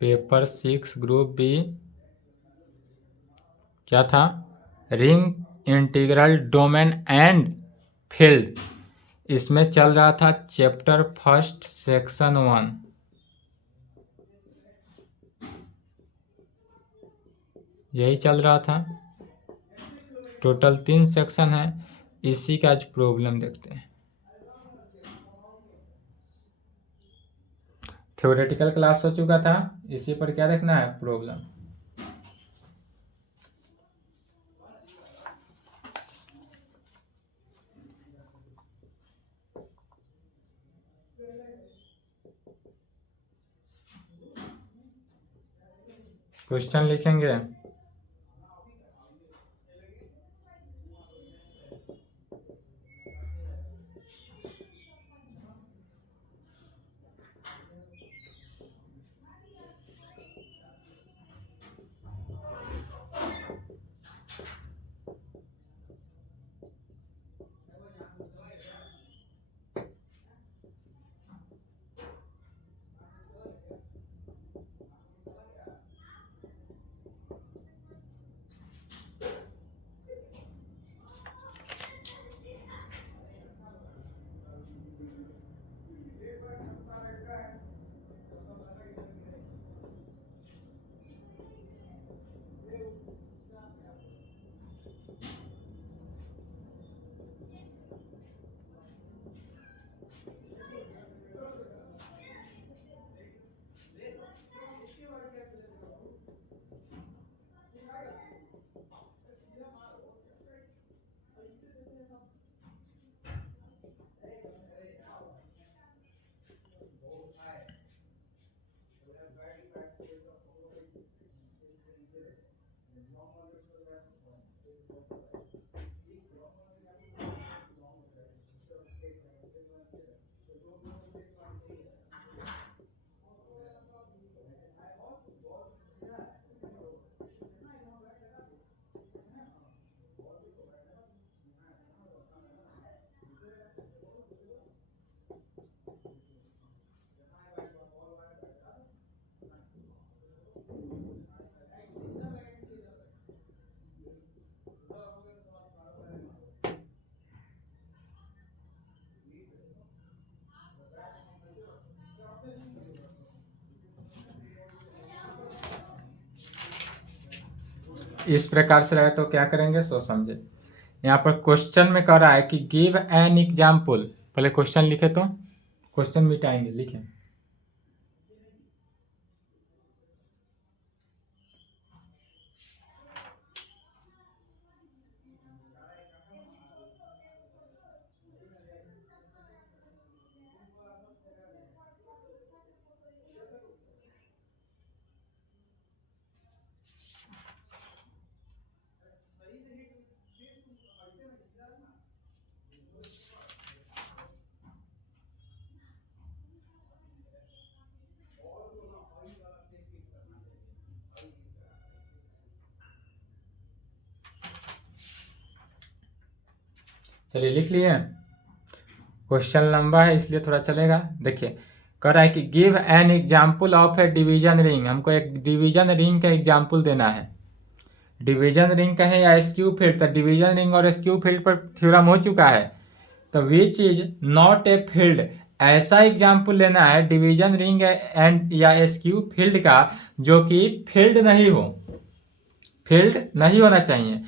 Paper 6 group B क्या था? Ring integral domain and field. इसमें चल रहा था चैप्टर फर्स्ट सेक्शन 1। यही चल रहा था। टोटल 3 सेक्शन है। इसी का आज प्रॉब्लम देखते हैं। थ्योरेटिकल क्लास हो चुका था, इसी पर क्या देखना है? प्रॉब्लम। क्वेश्चन लिखेंगे। इस प्रकार से रहे तो क्या करेंगे, सो समझे। यहाँ पर क्वेश्चन में कह रहा है कि गिव एन एग्जाम्पल। पहले क्वेश्चन लिखे तो क्वेश्चन मिटाएंगे, लिखें। चलिए लिख लिए। क्वेश्चन लंबा है इसलिए थोड़ा चलेगा। देखिए कह रहा है कि give an example of A division ring. हमको एक डिवीजन रिंग का एग्जाम्पल देना है। डिवीजन रिंग कहें या स्क्यू फील्ड, तो डिवीजन रिंग और स्क्यू फील्ड पर थ्योरम हो चुका है। तो which is not a field, ऐसा एग्जाम्पल लेना है डिवीजन रिंग एंड या स्क्यू फील्ड का जो कि फील्ड नहीं हो, फील्ड नहीं होना चाहिए।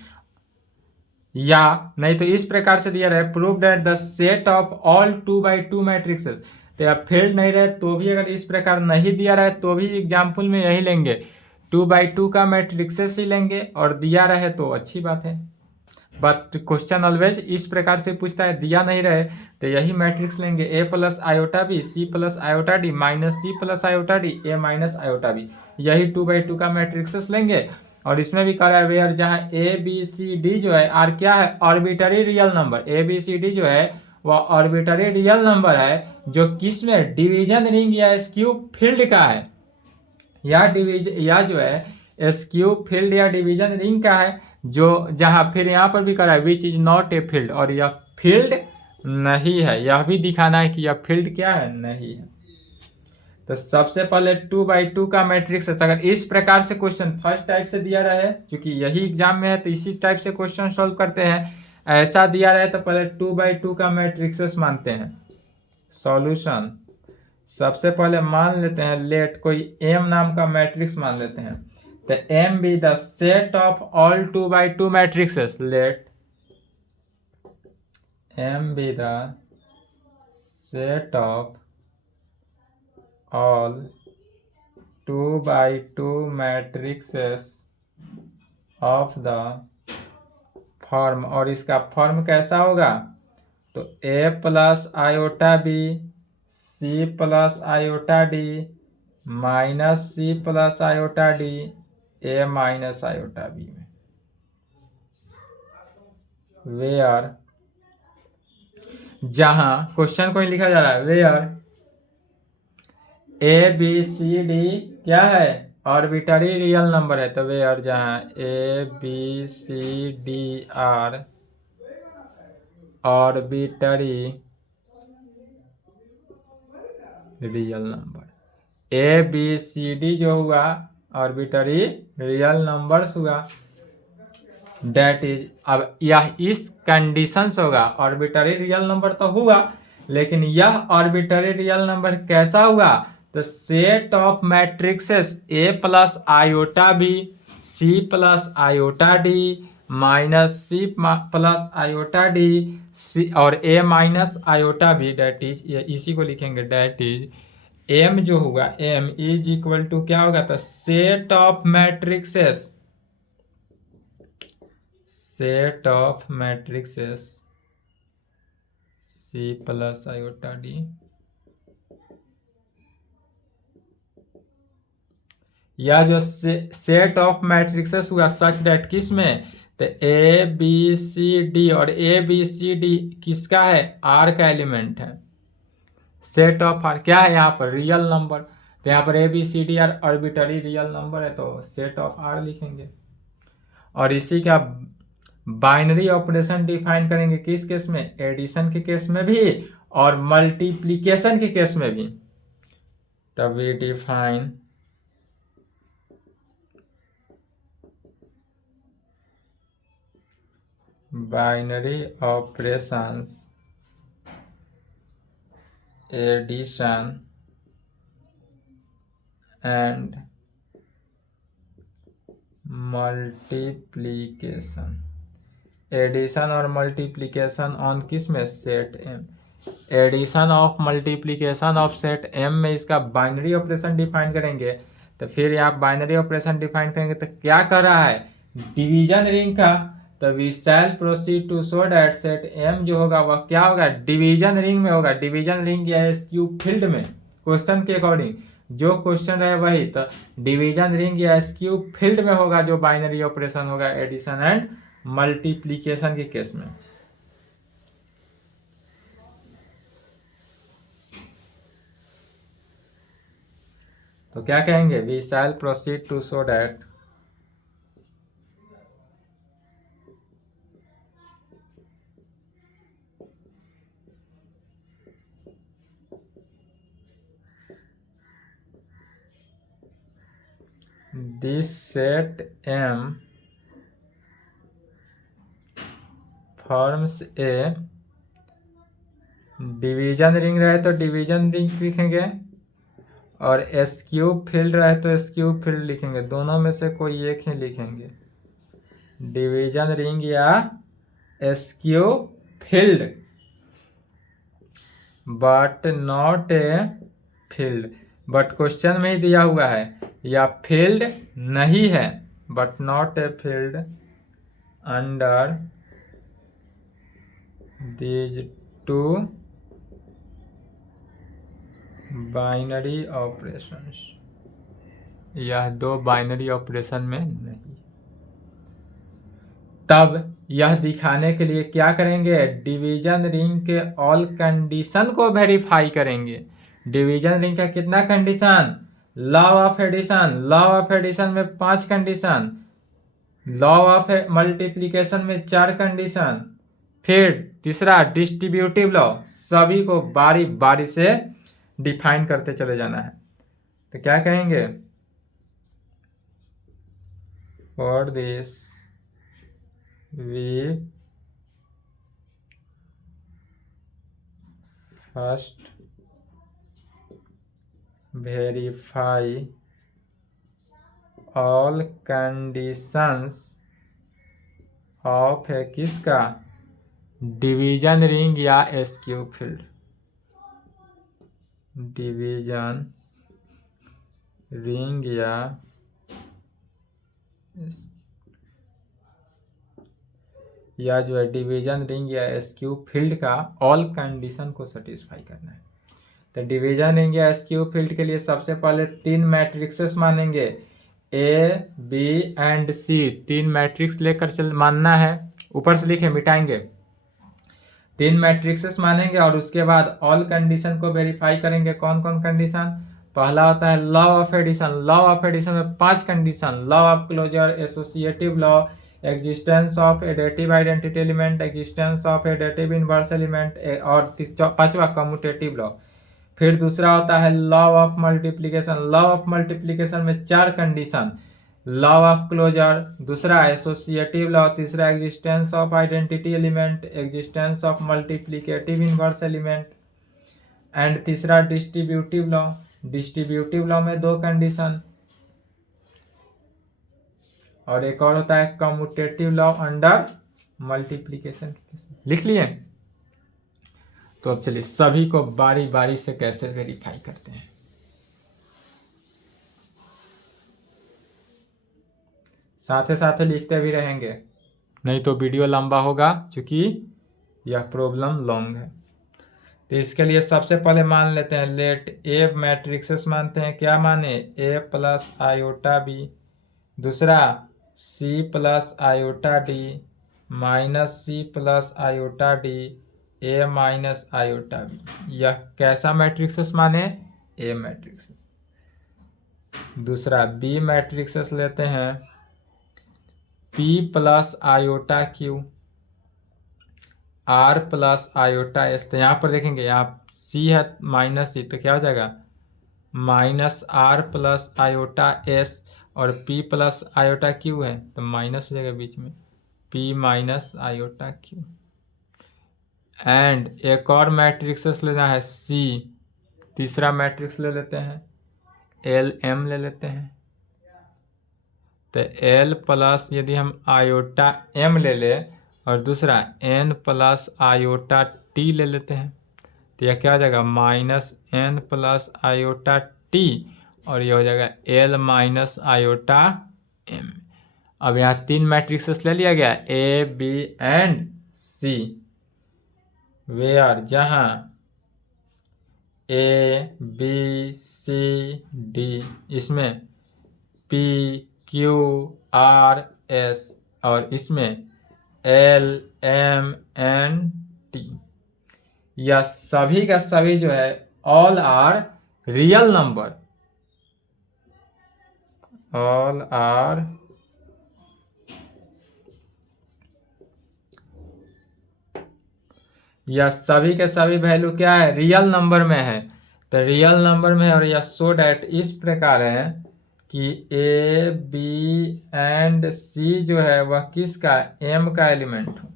या नहीं तो इस प्रकार से दिया रहे, prove that the set of all 2x2 matrixes. तो या फील्ड नहीं रहे तो भी, अगर इस प्रकार नहीं दिया रहे तो भी एग्जाम्पल में यही लेंगे, 2x2 का मैट्रिक्सेस ही लेंगे, और दिया रहे तो अच्छी बात है। बट क्वेश्चन ऑलवेज इस प्रकार से पूछता है, दिया नहीं रहे तो यही मैट्रिक्स लेंगे, A plus iota B, C plus iota D, minus C plus iota D, A minus iota B, यही 2x2 का मैट्रिक्सेस लेंगे। और इसमें भी कह रहा है वेयर, जहाँ ए बी सी डी जो है आर क्या है, arbitrary real number. A B C D जो है वह आर्बिटरी रियल नंबर है, जो किस में, डिवीजन रिंग या स्क्यू फील्ड का है, या जो है स्क्यू फील्ड या डिवीजन रिंग का है, जो जहां फिर यहाँ पर भी करा है which is not a field, और यह फील्ड नहीं है। यह भी दिखाना है कि यह फील्ड क्या है, नहीं है। तो सबसे पहले 2x2 का मैट्रिक्स। अगर इस प्रकार से क्वेश्चन फर्स्ट टाइप से दिया रहे, क्योंकि यही एग्जाम में है तो इसी टाइप से क्वेश्चन सॉल्व करते हैं, ऐसा दिया रहे तो पहले 2x2 का मैट्रिक्स मानते हैं। सॉल्यूशन सबसे पहले मान लेते हैं, लेट कोई m नाम का मैट्रिक्स मान लेते हैं, तो m be the set of all 2x2 matrixes. Let m be the set of all 2x2 matrices of the form. और इसका फॉर्म कैसा होगा, तो a plus iota B C plus iota D minus C plus iota D A minus iota B में, where, जहां question को लिखा जा रहा है where A B C D क्या है, आर्बिटरी रियल नंबर है। तो वेयर जहां ए B C D are arbitrary real number, A B C D जो हुआ आर्बिटरी रियल नंबर्स हुआ, डेट इज। अब यह इस कंडीशन से होगा, आर्बिटरी रियल नंबर तो हुआ, लेकिन यह आर्बिटरी रियल नंबर कैसा हुआ, तो set of matrices A plus iota B C plus iota D minus C plus iota D C और A minus iota B, that is, इसी को लिखेंगे, डेट इज एम जो होगा, एम इज इक्वल टू क्या होगा, तो set of matrixes, set of matrixes C plus iota D, या जो सेट ऑफ मैट्रिक्सेस हुआ सच डेट किस में, तो ए बी सी डी, और ए बी सी डी किसका है, आर का एलिमेंट है। सेट ऑफ आर क्या है यहाँ पर, रियल नंबर, तो यहाँ पर A B C D are arbitrary real number है, तो सेट ऑफ आर लिखेंगे। और इसी का बाइनरी ऑपरेशन डिफाइन करेंगे किस केस में, एडिशन के केस में भी और मल्टीप्लीकेशन के केस में भी। तब we define binary operations addition and multiplication, addition और मल्टीप्लीकेशन ऑन किस में, set M. Addition of multiplication of set M में इसका बाइनरी ऑपरेशन डिफाइन करेंगे। तो फिर यहाँ बाइनरी ऑपरेशन डिफाइन करेंगे तो क्या कर रहा है, डिवीजन रिंग का, तो we shall proceed to show that set M जो होगा वह क्या होगा, डिवीजन रिंग में होगा, डिवीजन रिंग या एसक्यू फील्ड में, क्वेश्चन के अकॉर्डिंग जो क्वेश्चन रहे वही, तो डिवीजन रिंग या एसक्यू फील्ड में होगा जो बाइनरी ऑपरेशन होगा एडिशन एंड मल्टीप्लीकेशन के केस में। तो क्या कहेंगे, we shall proceed to show that this set M forms a division ring रहे तो डिवीजन रिंग लिखेंगे, और एस क्यूब फील्ड रहे तो एस क्यूब फील्ड लिखेंगे, दोनों में से कोई एक ही लिखेंगे, डिवीजन रिंग या S cube field, but not a field. But question में ही दिया हुआ है या फील्ड नहीं है, but not a field under these two binary operations, यह दो बाइनरी ऑपरेशन में नहीं। तब यह दिखाने के लिए क्या करेंगे, डिवीजन रिंग के ऑल कंडीशन को वेरीफाई करेंगे। डिवीजन रिंग का कितना condition, law of addition, law of addition में 5 कंडीशन, लॉ ऑफ मल्टीप्लिकेशन में 4 कंडीशन, फिर तीसरा डिस्ट्रीब्यूटिव लॉ, सभी को बारी बारी से डिफाइन करते चले जाना है। तो क्या कहेंगे, for this we first verify all conditions of है किसका, डिवीजन रिंग या एसक्यू फील्ड, डिवीजन रिंग या जो है डिवीजन रिंग या एसक्यू फील्ड का ऑल कंडीशन को सेटिस्फाई करना है। तो डिवीजन रिंग या एसक्यू फील्ड के लिए सबसे पहले 3 मैट्रिक्सेस मानेंगे, A B and C, 3 matrix लेकर चल मानना है, ऊपर से लिखे मिटाएंगे, 3 मैट्रिक्सेस मानेंगे और उसके बाद ऑल कंडीशन को वेरीफाई करेंगे। कौन कौन कंडीशन, पहला होता है law of addition, law of addition में 5 condition, law of closure, associative law, existence of additive identity element, existence of additive inverse element और 5वां कम्यूटेटिव लॉ। फिर दूसरा होता है law of multiplication, law of multiplication में 4 कंडीशन, लॉ ऑफ क्लोजर, दूसरा associative law, तीसरा existence of identity element, existence of multiplicative inverse element and तीसरा डिस्ट्रीब्यूटिव लॉ। डिस्ट्रीब्यूटिव लॉ में 2 कंडीशन और एक और होता है कम्यूटेटिव लॉ अंडर मल्टीप्लिकेशन। लिख लिए? तो अब चलिए सभी को बारी बारी से कैसे वेरीफाई करते हैं। साथ ही लिखते भी रहेंगे, नहीं तो वीडियो लंबा होगा क्योंकि यह प्रॉब्लम लॉन्ग है। तो इसके लिए सबसे पहले मान लेते हैं लेट ए मैट्रिक्सेस मानते हैं, क्या माने, ए प्लस आयोटा बी, दूसरा C plus iota D minus C plus iota D A minus iota B. यह कैसा मैट्रिक्सेस माने, ए मैट्रिक्सेस। दूसरा बी मैट्रिक्सेस लेते हैं, P plus iota Q, R plus iota S. तो यहाँ पर देखेंगे, यहाँ सी है माइनस सी, तो क्या हो जाएगा minus R plus iota S, और पी प्लस आयोटा क्यू है तो माइनस हो जाएगा बीच में, P minus iota Q. And एक और मैट्रिक्स लेना है सी, तीसरा मैट्रिक्स ले लेते हैं, एल एम ले लेते हैं। तो एल प्लस यदि हम आयोटा एम ले ले और दूसरा एन प्लस आयोटा टी ले लेते हैं, तो यह क्या हो जाएगा minus N plus iota T, और यह हो जाएगा एल माइनस आयोटा एम। अब यहाँ 3 मैट्रिक्सेस ले लिया गया, A B and C, where जहाँ ए बी सी डी, इसमें पी क्यू आर एस, और इसमें एल एम एन टी। यह सभी का सभी जो है all are real number, all are यह सभी के सभी वैल्यू क्या है, रियल नंबर में है। तो रियल नंबर में है, और यह सो डैट इस प्रकार है कि ए बी एंड सी जो है वह किसका, एम का एलिमेंट हो।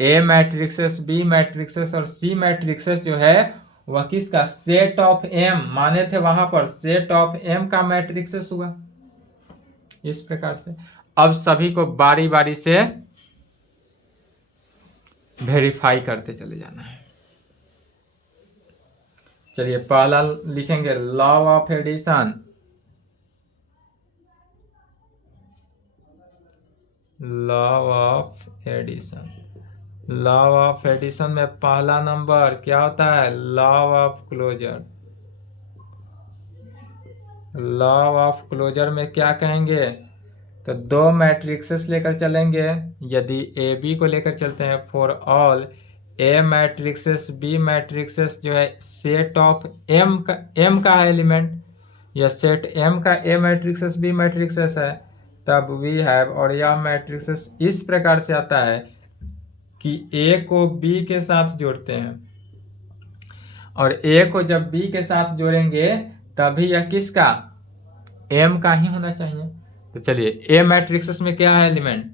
ए मैट्रिक्सेस, बी मैट्रिक्सेस और सी मैट्रिक्सेस जो है वह किसका, सेट ऑफ एम माने थे वहां पर, सेट ऑफ एम का मैट्रिक्सेस हुआ। इस प्रकार से अब सभी को बारी बारी से वेरीफाई करते चले जाना है। चलिए पहला लिखेंगे law of addition, law of addition. Law of addition में पहला नंबर क्या होता है, law of closure. Law of closure में क्या कहेंगे, तो 2 मैट्रिक्सेस लेकर चलेंगे। यदि ए बी को लेकर चलते हैं, for all A matrices B matrices जो है सेट ऑफ एम का है एलिमेंट, या सेट एम का ए मैट्रिक्सेस बी मैट्रिक्सेस है, तब वी हैव, और यह मैट्रिक्सेस इस प्रकार से आता है कि ए को बी के साथ जोड़ते हैं, और ए को जब बी के साथ जोड़ेंगे तभी यह किसका, एम का ही होना चाहिए। तो चलिए ए मैट्रिक्स में क्या है element,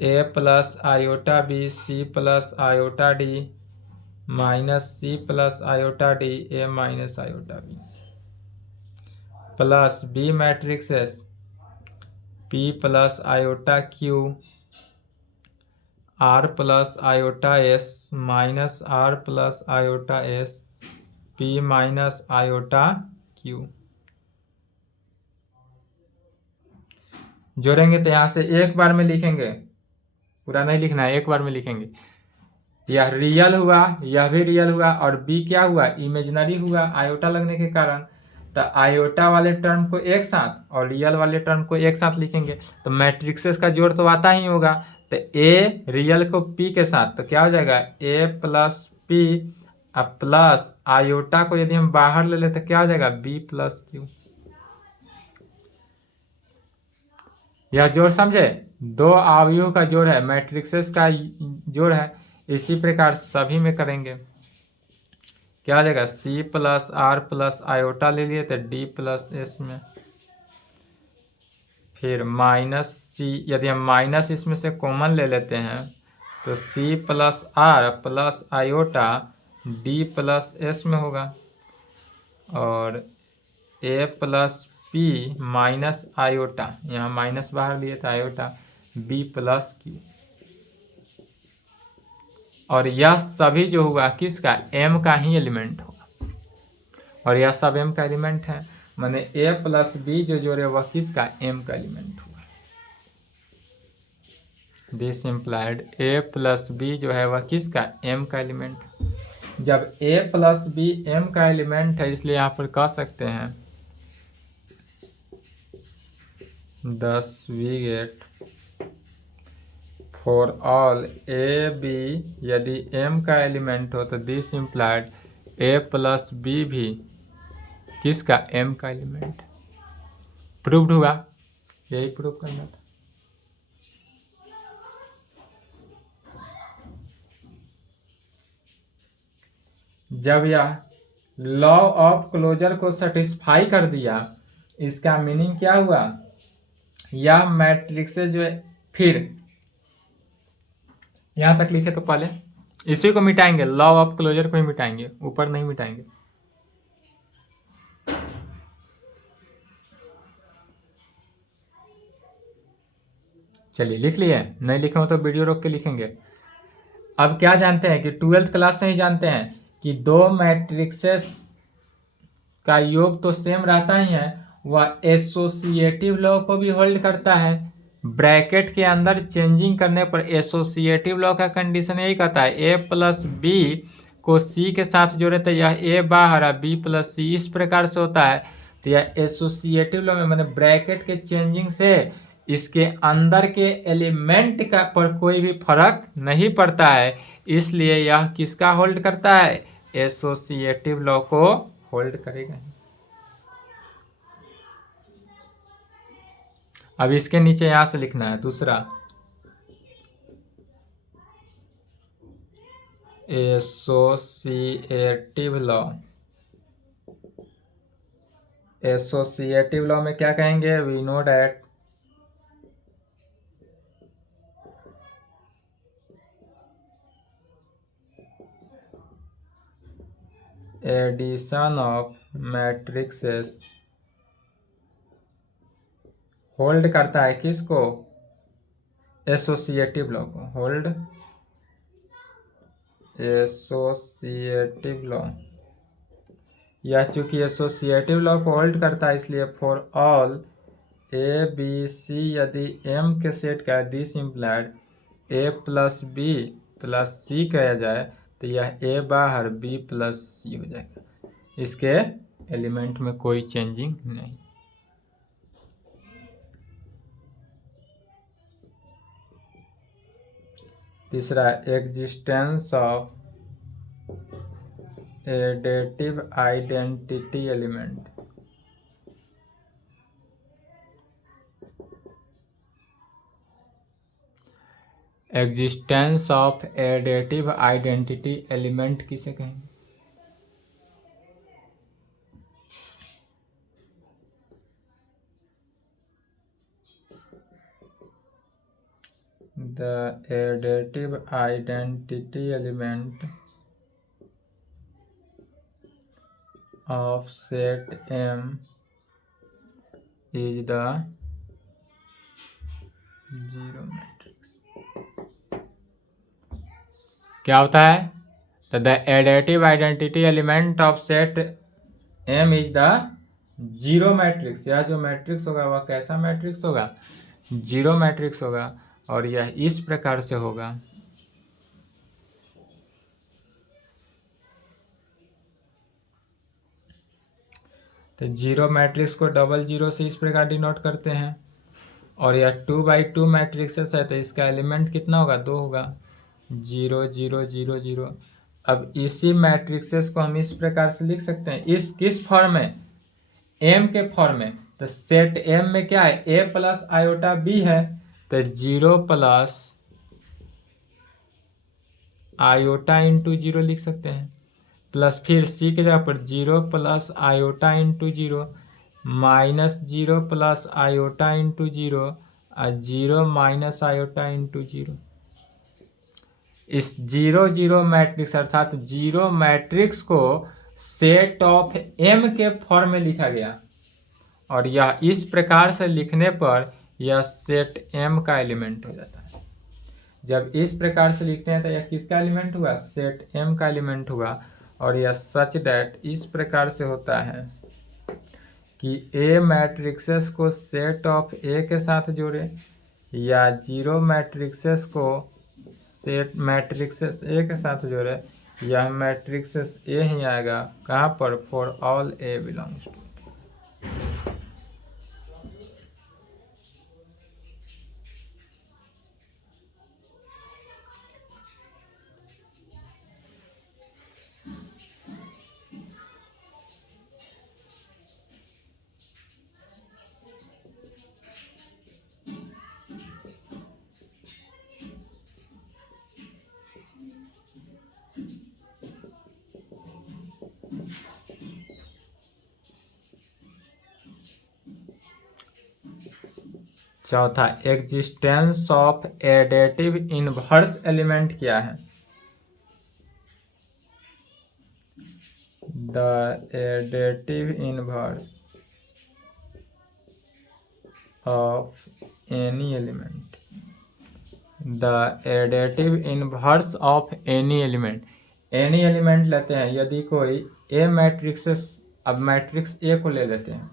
A plus iota B C plus iota D minus C plus iota D A minus iota B plus B matrix P plus iota Q R plus iota S minus R plus iota S P minus iota Q. जोड़ेंगे तो यहाँ से एक बार में लिखेंगे, पूरा नहीं लिखना है, एक बार में लिखेंगे। यह रियल हुआ, यह भी रियल हुआ, और बी क्या हुआ, इमेजिनरी हुआ आयोटा लगने के कारण। तो आयोटा वाले टर्म को एक साथ और रियल वाले टर्म को एक साथ लिखेंगे तो मैट्रिक्सेस का जोड़ तो आता ही होगा। तो ए रियल को पी के साथ तो क्या हो जाएगा, ए प्लस पी अब प्लस आयोटा को यदि हम बाहर ले लेते तो क्या हो जाएगा, बी प्लस क्यू। यह जोड़ समझे, दो अवयवों का जोड़ है, मैट्रिक्सेस का जोड़ है। इसी प्रकार सभी में करेंगे, क्या आ जाएगा, C plus R plus iota ले लिए तो डी प्लस एस में, फिर माइनस सी, यदि हम माइनस इसमें से कॉमन ले लेते हैं तो C plus R plus iota D plus S में होगा, और A plus P minus iota, यहाँ माइनस बाहर लिए तो आयोटा बी प्लस क्यू। और यह सभी जो हुआ किसका, एम का ही एलिमेंट होगा, और यह सब एम का एलिमेंट है, माने ए प्लस बी जो जोड़े वह किसका, एम का एलिमेंट हुआ। This implied A plus B जो है वह किसका, एम का एलिमेंट। जब ए प्लस बी एम का एलिमेंट है, इसलिए यहाँ पर कह सकते हैं 10 we get for all A B, यदि एम का एलिमेंट हो तो this implied A plus B भी किसका, एम का एलिमेंट। प्रूव्ड हुआ, यही प्रूव करना था। जब यह लॉ ऑफ क्लोजर को सेटिस्फाई कर दिया, इसका मीनिंग क्या हुआ, यह मैट्रिक्स जो है, फिर यहां तक लिखे तो पहले इसी को मिटाएंगे, लॉ ऑफ क्लोजर को ही मिटाएंगे, ऊपर नहीं मिटाएंगे। चलिए लिख लिए, नहीं लिखे हो तो वीडियो रोक के लिखेंगे। अब क्या जानते हैं कि 12th क्लास से ही जानते हैं कि दो मैट्रिक्सेस का योग तो सेम रहता ही है, वह एसोसिएटिव लॉ को भी होल्ड करता है। ब्रैकेट के अंदर चेंजिंग करने पर एसोसिएटिव लॉ का कंडीशन यही कहता है, ए प्लस बी को सी के साथ जोड़े तो यह ए बाहर बी प्लस सी, इस प्रकार से होता है। तो यह एसोसिएटिव लॉ में मतलब ब्रैकेट के चेंजिंग से इसके अंदर के एलिमेंट का पर कोई भी फर्क नहीं पड़ता है, इसलिए यह किसका होल्ड करता है, एसोसिएटिव लॉ को होल्ड करेगा। अब इसके नीचे यहां से लिखना है दूसरा, एसोसिएटिव लॉ। एसोसिएटिव लॉ में क्या कहेंगे, we know that addition of matrices hold करता है किसको, एसोसिएटिव लॉ को, होल्ड एसोसिएटिव लॉ। यह चूंकि एसोसिएटिव लॉ को होल्ड करता है, इसलिए for all A B C यदि एम के सेट का this implied A plus B plus C कहा जाए तो यह ए बाहर बी प्लस सी हो जाएगा, इसके एलिमेंट में कोई चेंजिंग नहीं। तीसरा, existence of additive identity element. Existence of additive identity element किसे कहेंगे, the additive identity element of set M is the zero matrix. क्या होता है? तो the additive identity element of set M is the zero matrix. यह जो matrix होगा वह कैसा मैट्रिक्स होगा? जीरो मैट्रिक्स होगा। और यह इस प्रकार से होगा। तो जीरो मैट्रिक्स को डबल जीरो से इस प्रकार डिनोट करते हैं। और यह 2x2 मैट्रिक्स है तो इसका एलिमेंट कितना होगा? 2 होगा। 0 0 0 0। अब इसी मैट्रिक्सेस को हम इस प्रकार से लिख सकते हैं। इस किस फॉर्म में? M के फॉर्म में। तो सेट M में क्या है? A प्लस आयोटा B है। तो 0 प्लस आयोटा इंटू 0 लिख सकते हैं। प्लस फिर C के जगह पर 0 plus iota into 0 minus 0 plus iota into 0 और 0 माइनस आयोटा इंटू 0। इस 0 0 मैट्रिक्स अर्थात जीरो मैट्रिक्स को सेट ऑफ M के फॉर्म में लिखा गया। और यह इस प्रकार से लिखने पर यह सेट M का एलिमेंट हो जाता है। जब इस प्रकार से लिखते हैं तो यह किसका एलिमेंट हुआ? सेट M का एलिमेंट हुआ। और यह सच दैट इस प्रकार से होता है कि A मैट्रिक्सेस को सेट ऑफ A के साथ जोड़े या जीरो मैट्रिक्सेस को सेट मैट्रिक्सेस A के साथ जोड़े, यह मैट्रिक्सेस A ही आएगा। कहाँ पर? For all A belongs to. चौथा, existence of additive inverse element क्या है? The additive inverse of any element. The additive inverse of any element. Any element लेते हैं। यदि कोई ए मैट्रिक्स, अब मैट्रिक्स ए को ले लेते हैं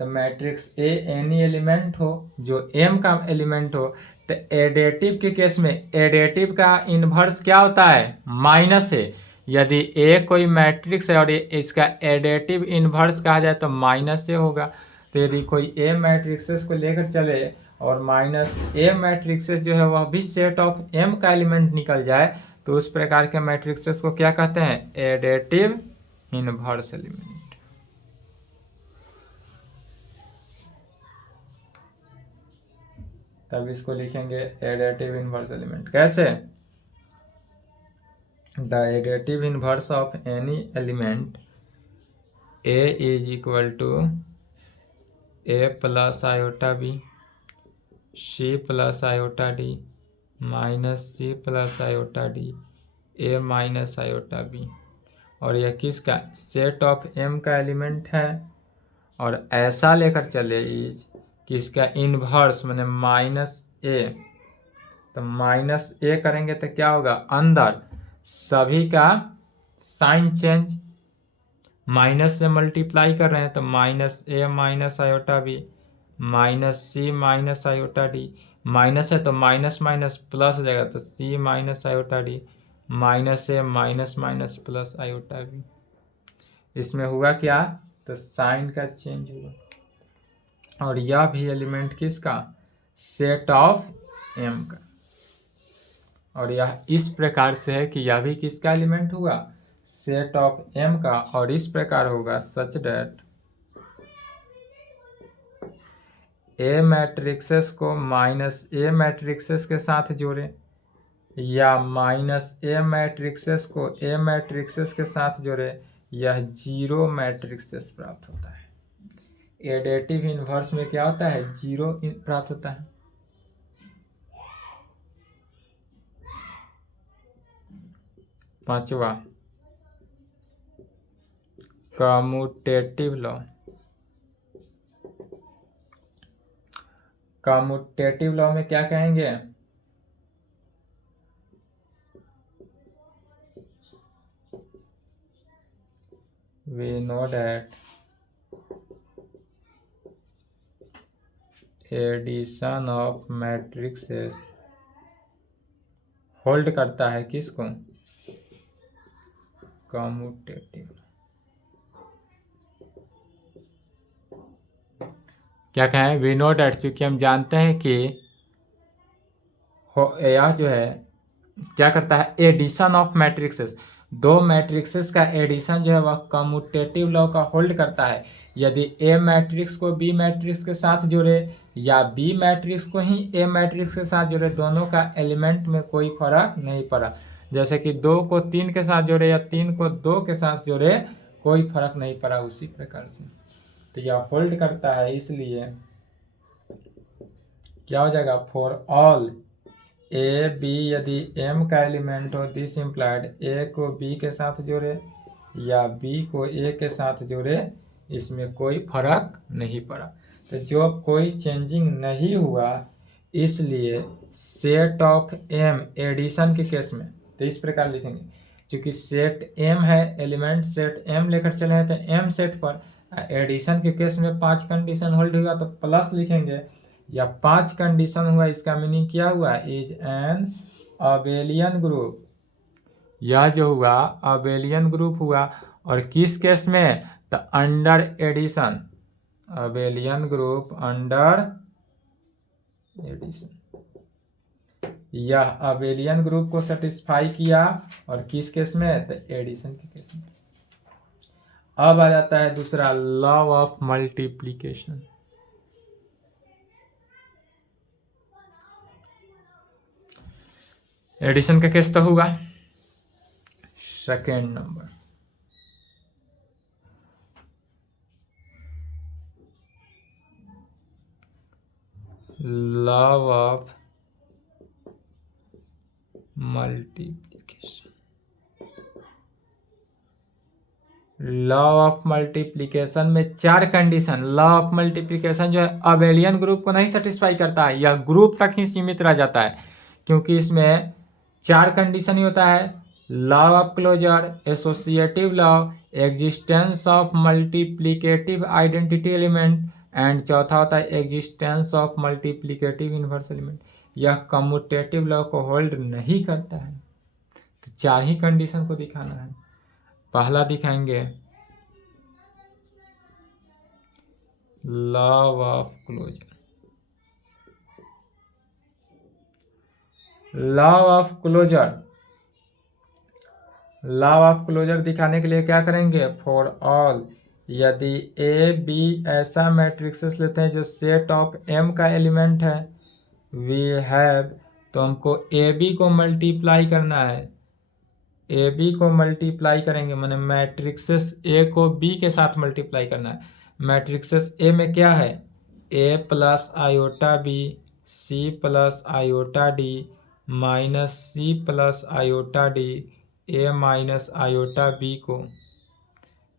तो मैट्रिक्स ए एनी एलिमेंट हो जो M का एलिमेंट हो, तो एडेटिव के केस में एडेटिव का इन्वर्स क्या होता है? माइनस है। यदि ए कोई मैट्रिक्स है और इसका एडेटिव इन्वर्स कहा जाए तो माइनस ए होगा। तो यदि कोई ए मैट्रिक्सेस को लेकर चले और माइनस ए मैट्रिक्सेस जो है वह भी सेट ऑफ M का एलिमेंट निकल जाए तो उस प्रकार के मैट्रिक्सेस को क्या कहते हैं? Additive inverse element. तब इसको लिखेंगे एडेटिव इनवर्स एलिमेंट। कैसे? The additive inverse of any element A is equal to A plus iota B C plus iota D minus C plus iota D A minus iota B। और यह किसका? Set of M का element है। और ऐसा लेकर चले is किसका? इनवर्स माने माइनस ए। तो माइनस ए करेंगे तो क्या होगा? अंदर सभी का साइन चेंज, माइनस से मल्टीप्लाई कर रहे हैं तो minus A minus iota B minus C minus iota D. Minus है तो माइनस माइनस प्लस हो जाएगा तो C minus iota D minus A minus minus plus iota B. इसमें हुआ क्या? तो साइन का चेंज हुआ। और यह भी एलिमेंट किसका? सेट ऑफ M का। और यह इस प्रकार से है कि यह भी किसका एलिमेंट हुआ? सेट ऑफ M का। और इस प्रकार होगा सच दैट A मैट्रिक्सेस को माइनस A मैट्रिक्सेस के साथ जोड़े या माइनस A मैट्रिक्सेस को A मैट्रिक्सेस के साथ जोड़े, यह जीरो मैट्रिक्सेस प्राप्त होता है। एडेटिव इनवर्स में क्या होता है? जीरो प्राप्त होता है। पांचवा कम्यूटेटिव लॉ। कम्यूटेटिव लॉ में क्या कहेंगे? We know that addition of matrices hold करता है किसको? कम्यूटेटिव। क्या कहें? वी नो डैट, क्योंकि हम जानते हैं कि यह जो है क्या करता है? एडिशन ऑफ मैट्रिक्सेस, दो मैट्रिक्सेस का एडिशन जो है वह कम्यूटेटिव लॉ का होल्ड करता है। यदि ए मैट्रिक्स को बी मैट्रिक्स के साथ जोड़े या बी मैट्रिक्स को ही ए मैट्रिक्स के साथ जोड़े, दोनों का एलिमेंट में कोई फर्क नहीं पड़ा। जैसे कि 2 को 3 के साथ जोड़े या 3 को 2 के साथ जोड़े, कोई फर्क नहीं पड़ा। उसी प्रकार से तो यह होल्ड करता है, इसलिए क्या हो जाएगा? फॉर ऑल ए बी, यदि एम का एलिमेंट हो, दिस इम्प्लाइड ए को बी के साथ जोड़े या बी को ए के साथ जोड़े, इसमें कोई फर्क नहीं पड़ा। तो जो कोई चेंजिंग नहीं हुआ, इसलिए सेट ऑफ एम एडिशन के केस में तो इस प्रकार लिखेंगे, क्योंकि सेट एम है, एलिमेंट सेट एम लेकर चले हैं तो एम सेट पर। एडिशन के केस में 5 कंडीशन होल्ड हुआ तो प्लस लिखेंगे, या 5 कंडीशन हुआ, इसका मीनिंग क्या हुआ? Is an abelian group. यह जो हुआ अबेलियन ग्रुप हुआ। और किस केस में? तो under addition, abelian group under addition. यह अबेलियन ग्रुप को सेटिस्फाई किया, और किस केस में? तो एडिशन के केस में। अब आ जाता है दूसरा, लॉ ऑफ मल्टीप्लिकेशन। एडिशन का केस तो होगा second number. Law of multiplication. Law of multiplication में 4 कंडीशन। लॉ ऑफ मल्टीप्लिकेशन जो है अबेलियन ग्रुप को नहीं सेटिस्फाई करता है, यह ग्रुप तक ही सीमित रह जाता है, क्योंकि इसमें 4 कंडीशन ही होता है। Law of closure, associative law, existence of multiplicative identity element, and चौथा होता है existence of multiplicative inverse element. यह कम्यूटेटिव लॉ को होल्ड नहीं करता है। तो 4 ही कंडीशन को दिखाना है। पहला दिखाएंगे law of closure. Law of closure, law of closure दिखाने के लिए क्या करेंगे? फॉर ऑल, यदि ए बी ऐसा मैट्रिक्सेस लेते हैं जो सेट ऑफ एम का एलिमेंट है, वी हैव, तो हमको ए बी को मल्टीप्लाई करना है। ए बी को मल्टीप्लाई करेंगे, माने मैट्रिक्सेस ए को बी के साथ मल्टीप्लाई करना है। मैट्रिक्सेस ए में क्या है? A plus iota B, C plus iota D, minus C plus iota D, A minus iota B को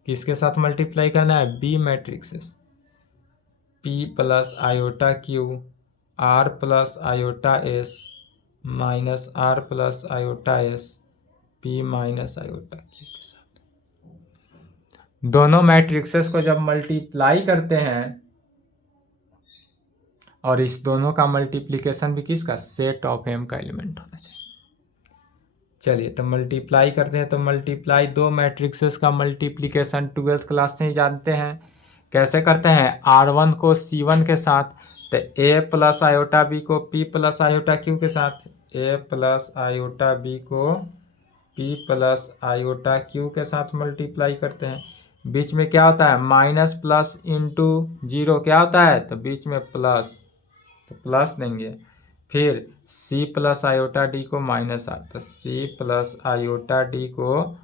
किसके साथ मल्टीप्लाई करना है? B matrices. P plus iota Q, R plus iota S, minus R plus iota S, P minus iota Q के साथ। दोनों matrixes को जब मल्टीप्लाई करते हैं, और इस दोनों का मल्टीप्लिकेशन भी किसका? सेट ऑफ एम का एलिमेंट होना चाहिए। चलिए तो मल्टीप्लाई करते हैं, तो मल्टीप्लाई दो मैट्रिक्सेस का मल्टीप्लिकेशन 12th क्लास से ही जानते हैं। कैसे करते हैं? R1 को C1 के साथ, तो A प्लस आयोटा बी को P प्लस आयोटा क्यू के साथ, A प्लस आयोटा बी को P प्लस आयोटा क्यू के साथ मल्टीप्लाई करते हैं। बीच में क्या होता है? माइनस प्लस इंटू जीरो क्या होता है? तो बीच में प्लस, तो प्लस देंगे। फिर C प्लस आयोटा डी को माइनस आर, तो C प्लस आयोटा डी को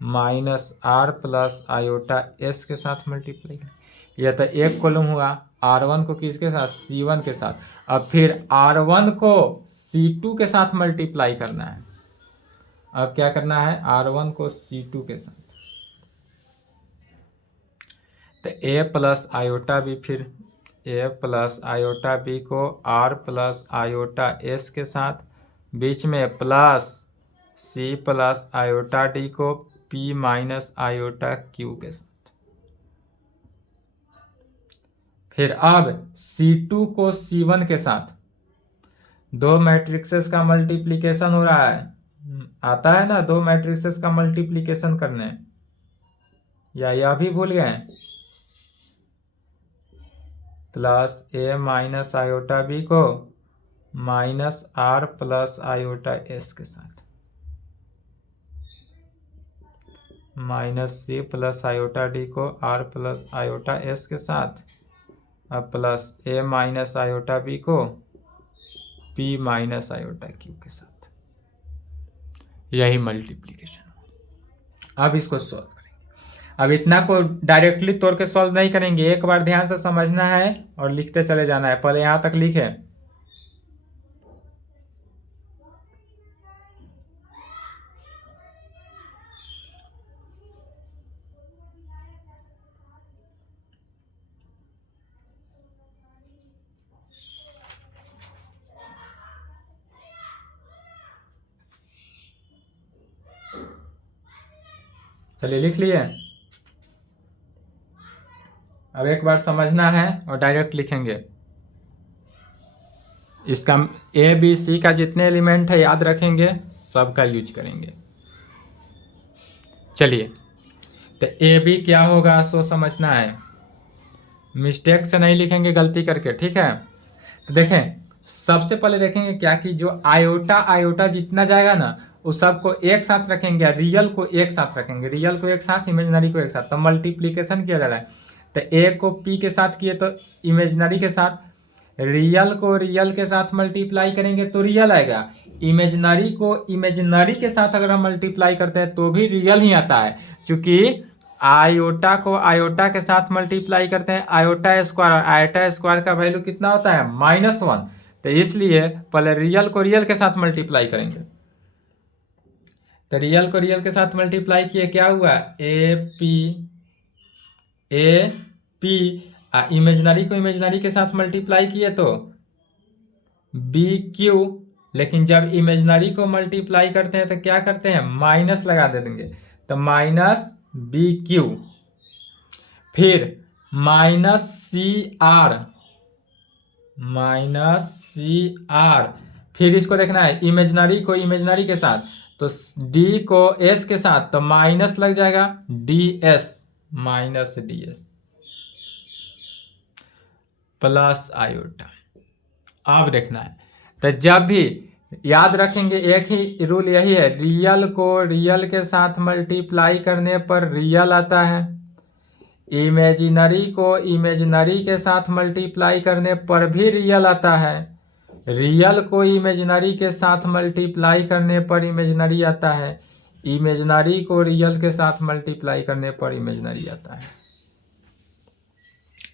minus R plus iota S के साथ मल्टीप्लाई करें। यह तो एक कॉलम हुआ। R1 को किसके साथ? C1 के साथ। अब फिर R1 को C2 के साथ मल्टीप्लाई करना है। अब क्या करना है, R1 को C2 के साथ, तो a प्लस आयोटा बी, फिर a प्लस आयोटा बी को r प्लस आयोटा s के साथ, बीच में plus c plus iota d को p माइनस आयोटा q के साथ। फिर अब C2 को C1 के साथ, दो मैट्रिक्सेस का मल्टीप्लिकेशन हो रहा है, आता है ना दो मैट्रिक्सेस का मल्टीप्लिकेशन करने, या यह भी भूल गए, plus a minus iota B को minus r plus iota s के साथ, minus c plus iota d को r प्लस आयोटा s के साथ, अब plus a minus iota B को p माइनस आयोटा q के साथ। यही मल्टीप्लिकेशन। अब इसको सॉल्व करेंगे। अब इतना को डायरेक्टली तोड़ के सॉल्व नहीं करेंगे, एक बार ध्यान से समझना है और लिखते चले जाना है। पहले यहां तक लिखे, चलिए लिख लिए। अब एक बार समझना है और डायरेक्ट लिखेंगे। इसका ए बी सी का जितने एलिमेंट है याद रखेंगे, सबका यूज करेंगे। चलिए, तो ए बी क्या होगा सो समझना है, मिस्टेक से नहीं लिखेंगे, गलती करके, ठीक है। तो देखें, सबसे पहले देखेंगे क्या कि जो आयोटा आयोटा जितना जाएगा ना, उस सबको एक साथ रखेंगे, रियल को एक साथ रखेंगे, रियल को एक साथ, इमेजिनरी को एक साथ, तो मल्टीप्लीकेशन किया जा रहा है। तो ए को पी के साथ किए तो इमेजिनरी के साथ, रियल को रियल के साथ मल्टीप्लाई करेंगे तो रियल आएगा, इमेजिनरी को इमेजिनरी के साथ अगर हम मल्टीप्लाई करते हैं तो भी रियल ही आता है, क्योंकि आयोटा को आयोटा के साथ मल्टीप्लाई करते हैं, आयोटा स्क्वायर का वैल्यू कितना होता है, -1, तो इसलिए पहले रियल को रियल के साथ मल्टीप्लाई करेंगे। तो रियल को रियल के साथ मल्टीप्लाई किए, क्या हुआ, ए पी, इमेजिनरी को इमेजिनरी के साथ मल्टीप्लाई किए तो बी क्यू, लेकिन जब इमेजिनरी को मल्टीप्लाई करते हैं तो क्या करते हैं, माइनस लगा दे देंगे, तो माइनस बी क्यू, फिर माइनस सी आर, फिर इसको देखना है इमेजिनरी को इमेजिनरी के साथ, तो डी को एस के साथ, तो माइनस लग जाएगा D S, minus D S plus iota. अब देखना है, तो जब भी याद रखेंगे, एक ही रूल यही है, रियल को रियल के साथ मल्टीप्लाई करने पर रियल आता है, इमेजिनरी को इमेजिनरी के साथ मल्टीप्लाई करने पर भी रियल आता है, रियल को इमेजिनरी के साथ मल्टीप्लाई करने पर इमेजिनरी आता है, इमेजिनरी को रियल के साथ मल्टीप्लाई करने पर इमेजिनरी आता है।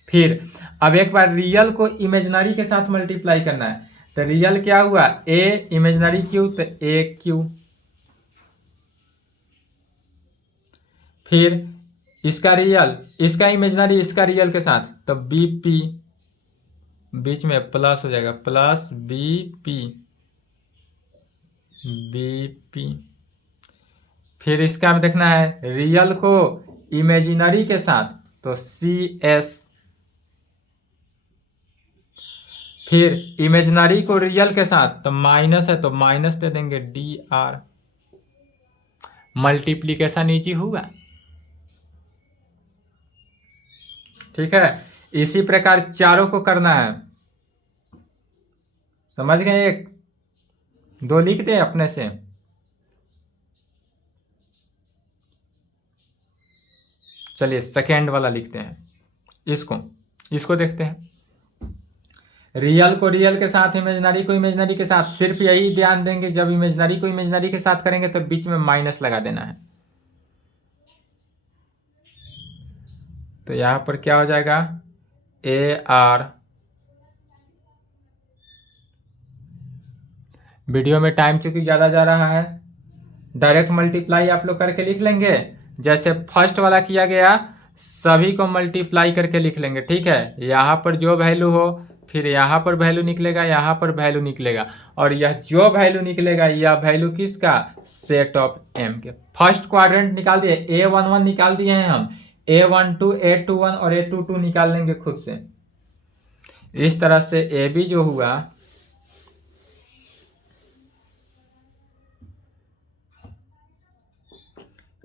फिर अब एक बार रियल को इमेजिनरी के साथ मल्टीप्लाई करना है, तो रियल क्या हुआ, ए इमेजिनरी क्यू, तो ए क्यू, फिर इसका रियल इसका इमेजिनरी इसका रियल के साथ, तो बी पी, बीच में प्लस हो जाएगा, प्लस बी पी, फिर इसका देखना है रियल को इमेजिनरी के साथ, तो सी एस, फिर इमेजिनरी को रियल के साथ, तो माइनस है तो माइनस दे देंगे डी आर, मल्टीप्लीकेशन इजी हुआ, ठीक है। इसी प्रकार चारों को करना है, समझ गए, एक दो लिख दें अपने से, चलिए सेकेंड वाला लिखते हैं, इसको देखते हैं, रियल को रियल के साथ, इमेजिनरी को इमेजिनरी के साथ, सिर्फ यही ध्यान देंगे, जब इमेजिनरी को इमेजिनरी के साथ करेंगे तो बीच में माइनस लगा देना है, तो यहां पर क्या हो जाएगा, ए आर, वीडियो में टाइम चूंकि ज़्यादा जा रहा है डायरेक्ट मल्टीप्लाई आप लोग करके लिख लेंगे, जैसे फर्स्ट वाला किया गया, सभी को मल्टीप्लाई करके लिख लेंगे। ठीक है, यहाँ पर जो वैल्यू हो, फिर यहाँ पर वैल्यू निकलेगा, यहाँ पर वैल्यू निकलेगा, और यह जो वैल्यू निकलेगा यह वैल्यू किसका, सेट ऑफ एम के। फर्स्ट क्वाड्रेंट निकाल दिए, A11 निकाल दिए हैं हम, A12 A21 और A22 निकाल लेंगे खुद से। इस तरह से ए बी जो हुआ,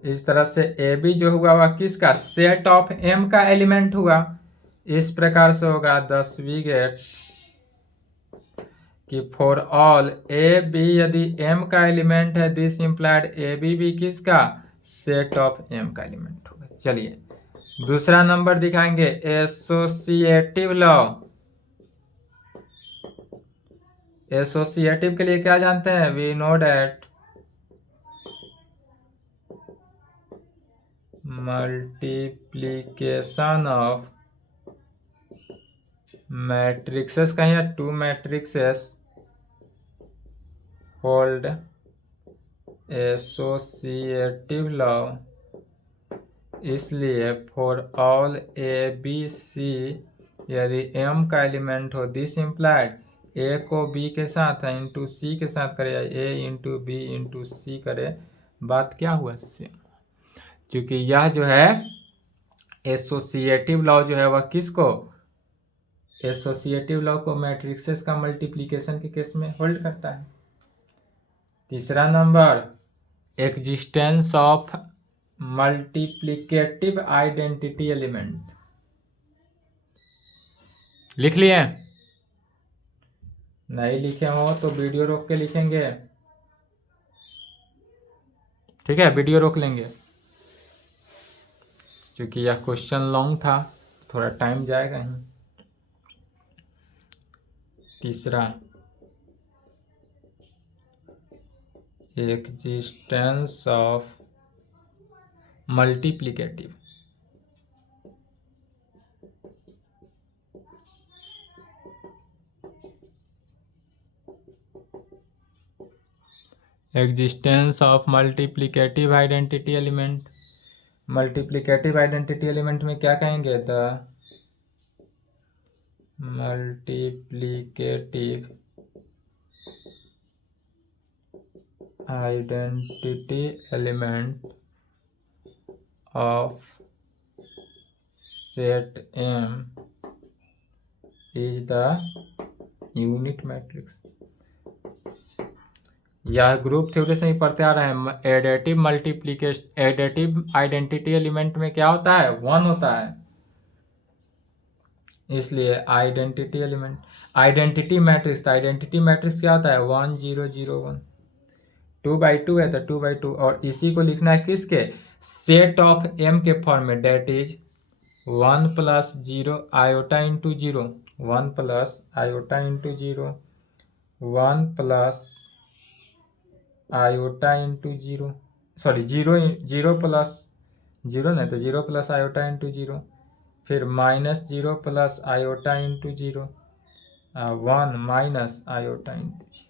इस तरह से ए बी जो हुआ वह किसका, सेट ऑफ एम का एलिमेंट हुआ। इस प्रकार से होगा, thus we get कि फॉर ऑल ए बी यदि एम का एलिमेंट है, दिस इम्प्लाइड ए बी भी किसका, सेट ऑफ एम का एलिमेंट होगा। चलिए दूसरा नंबर दिखाएंगे, एसोसिएटिव लॉ। एसोसिएटिव के लिए क्या जानते हैं, we know that multiplication of matrices का या two matrices called associative law. इसलिए for all A B C यदि एम का एलिमेंट हो, दिस इम्प्लाइड ए को बी के साथ इंटू सी के साथ करे, या ए इंटू बी इंटू सी करे, बात क्या हुआ सेम। क्योंकि यह जो है एसोसिएटिव लॉ जो है वह किसको, एसोसिएटिव लॉ को मैट्रिक्सेस का मल्टीप्लिकेशन के केस में होल्ड करता है। तीसरा number, existence of multiplicative identity element. लिख लिए, नहीं लिखे हो तो वीडियो रोक के लिखेंगे। ठीक है, वीडियो रोक लेंगे, क्योंकि यह क्वेश्चन लॉन्ग था, थोड़ा टाइम जाएगा ही। तीसरा, existence of multiplicative existence of multiplicative identity element. Multiplicative identity element में क्या कहेंगे, the multiplicative identity element of set M is the unit matrix. यह ग्रुप थ्योरी से ही पढ़ते आ रहे हैं। Additive multiplication, additive identity element में क्या होता है, 1 होता है, इसलिए identity element, identity matrix, identity matrix क्या होता है, 1 0 0 1, 2/2 है तो 2/2, और इसी को लिखना है किसके, सेट ऑफ एम के फॉर्म में, det is 1 + 0 iota into 0, 1 + iota into 0, 1 + iota into 0, sorry 0 0 + 0 नहीं तो 0 + आयोटा इंटू 0, फिर -0 + आयोटा इंटू 0, 1 - आयोटा इंटू 0।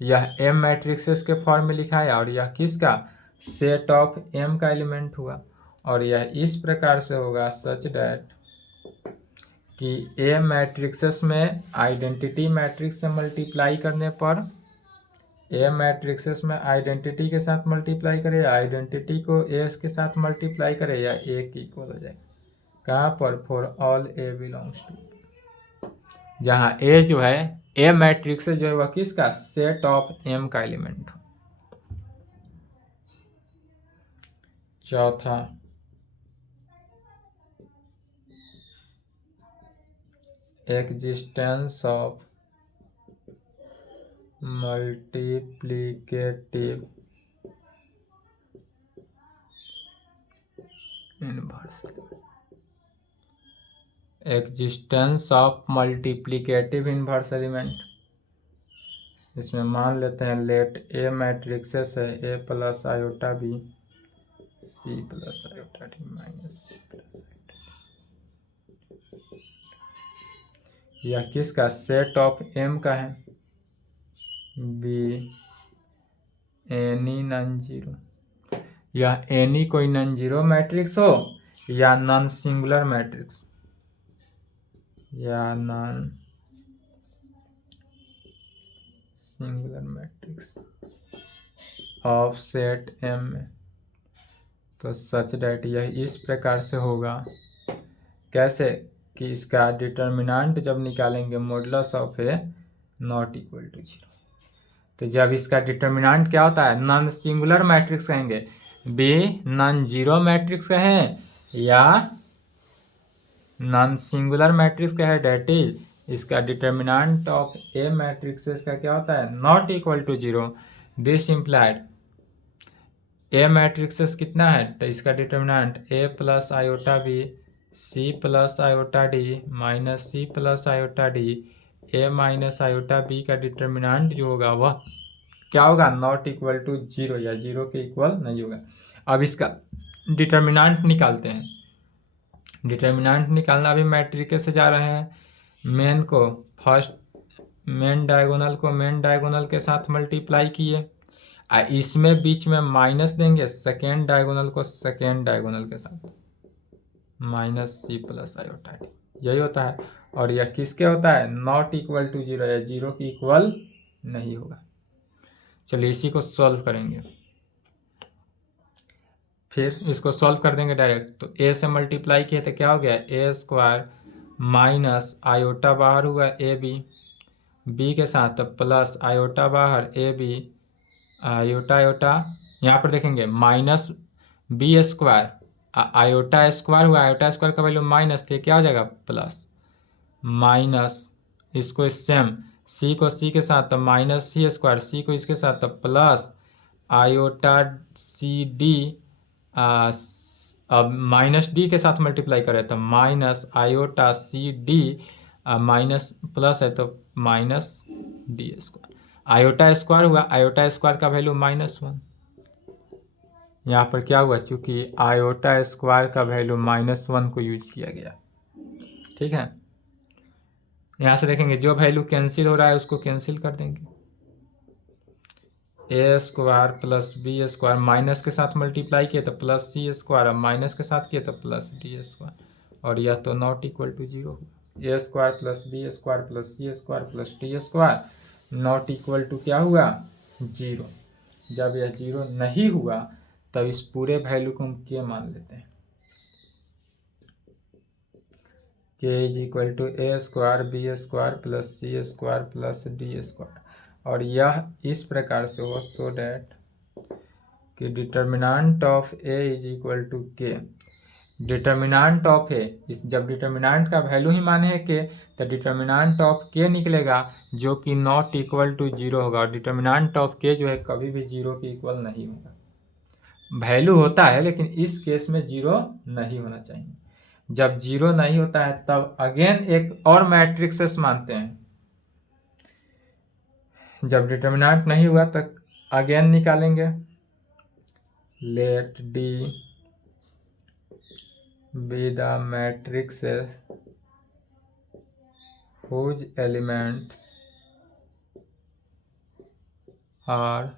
यह एम मैट्रिक्सेस के फॉर्म में लिखा है, और यह किसका, सेट ऑफ एम का एलिमेंट हुआ। और यह इस प्रकार से होगा, सच डैट कि ए मैट्रिक्सेस में आइडेंटिटी मैट्रिक्स से मल्टीप्लाई करने पर, ए मैट्रिक्सेस में आइडेंटिटी के साथ मल्टीप्लाई करे, या आइडेंटिटी को ए के साथ मल्टीप्लाई करे, या ए की इक्वल हो जाए। कहाँ पर, for all A belongs to, जहाँ ए जो है, ए मैट्रिक्स जो है वह किसका, सेट ऑफ एम का एलिमेंट हो। चौथा, existence of multiplicative inverse, existence of multiplicative inverse element. इसमें मान लेते हैं, लेट ए मैट्रिक्सेस है, A + iota B, C + iota D minus C + iota, यह किसका, सेट ऑफ एम का है, बी एनी नॉन जीरो, या एनी कोई नॉन जीरो मैट्रिक्स हो या नॉन सिंगुलर मैट्रिक्स, या non singular matrix of set M में, तो सच डेट यह इस प्रकार से होगा। कैसे कि इसका डिटर्मिनेंट जब निकालेंगे modulus of A not equal to zero, तो जब इसका डिटर्मिनेंट क्या होता है, नॉन सिंगुलर मैट्रिक्स कहेंगे, बी नॉन जीरो मैट्रिक्स कहें या नॉन सिंगुलर मैट्रिक्स कहे, डेट इज इसका डिटर्मिनेंट ऑफ ए मैट्रिक्स का क्या होता है, not equal to zero. This implied A matrix कितना है, तो इसका determinant A plus iota B C plus iota D minus C plus iota D A minus iota B का डिटर्मिनेंट जो होगा वह क्या होगा, नॉट इक्वल टू जीरो, या जीरो के इक्वल नहीं होगा। अब इसका डिटर्मिनेंट निकालते हैं। डिटर्मिनेंट निकालना भी मैट्रिक्स से जा रहे हैं। मेन को फर्स्ट, मेन डायगोनल को मेन डायगोनल के साथ मल्टीप्लाई किए, इसमें बीच में माइनस देंगे, सेकेंड डायगोनल को सेकेंड डायगोनल के साथ minus C plus iota D, यही होता है। और यह किसके होता है, नॉट इक्वल टू जीरो, या जीरो की इक्वल नहीं होगा। चलिए इसी को सॉल्व करेंगे, फिर इसको सॉल्व कर देंगे डायरेक्ट। तो ए से मल्टीप्लाई किए तो क्या हो गया, ए स्क्वायर माइनस आयोटा बाहर हुआ ए बी, बी के साथ प्लस आयोटा बाहर ए बी, आयोटा आयोटा यहाँ पर देखेंगे minus B square, iota square हुआ, आयोटा स्क्वायर का वैल्यू माइनस थे, क्या हो जाएगा प्लस, माइनस इसको सेम सी को सी के साथ तो माइनस सी स्क्वायर, सी को इसके साथ तो प्लस आयोटा सी डी, अब माइनस डी के साथ मल्टीप्लाई करें तो minus iota C D, minus plus है तो minus D square, iota square हुआ, आयोटा स्क्वायर का वैल्यू -1। यहाँ पर क्या हुआ, चूंकि आयोटा स्क्वायर का वैल्यू -1 को यूज किया गया, ठीक है। यहाँ से देखेंगे जो वैल्यू कैंसिल हो रहा है उसको कैंसिल कर देंगे, A square plus B square, minus के साथ मल्टीप्लाई किए तो प्लस सी स्क्वायर, माइनस के साथ किए तो प्लस डी स्क्वायर, और यह तो नॉट इक्वल टू जीरो हुआ। A square plus B square plus C square plus D square not equal to क्या हुआ, जीरो। जब यह जीरो नहीं हुआ तब इस पूरे वैल्यू को हम के मान लेते हैं, K is equal to A square B square plus C square plus D square, और यह इस प्रकार से हो सो डैट कि determinant of A is equal to K, determinant of A, इस जब डिटर्मिनेंट का वैल्यू ही माने है के, तो डिटर्मिनेंट ऑफ के निकलेगा जो कि नॉट इक्वल टू जीरो होगा, और डिटर्मिनेंट ऑफ के जो है कभी भी जीरो के इक्वल नहीं होगा। वैल्यू होता है लेकिन इस केस में जीरो नहीं होना चाहिए। जब जीरो नहीं होता है तब अगेन एक और मैट्रिक्स मानते हैं, जब डिटर्मिनेंट नहीं हुआ तो अगेन निकालेंगे, let D be the matrix whose elements are